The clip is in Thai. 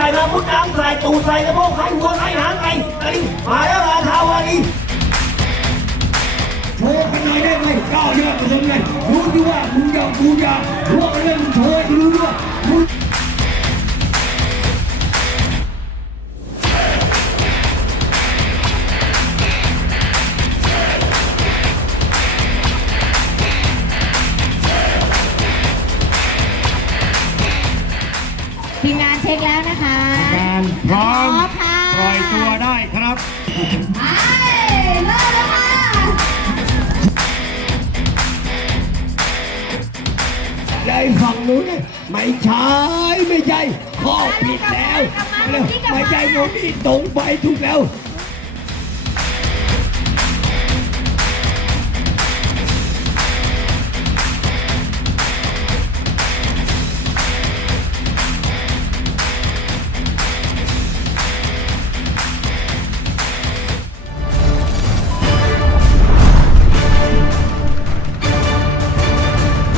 ส่มาพุทธังใส่ตูดใส่กระโปรงใส่หัวใส่หางใส่ไอ้มาแล้วราชาวานีโชว์กันหน่อยได้ไหมก้าวยอดกระทงเลยรู้ที่ว่ามึงอยากกูอยากพวกเรื่อง ทีมงานเช็คแล้วนะคะการพร้อมค่ะปล่อยตัวได้ครับไปเริ่มแล้วค่ะได้ฝั่งนู้นเนี่ยไม่ใช่ไม่ใช่ข้อผิดแล้วแล้วไม่ใช่โนนี่ตรงไปถูกแล้ว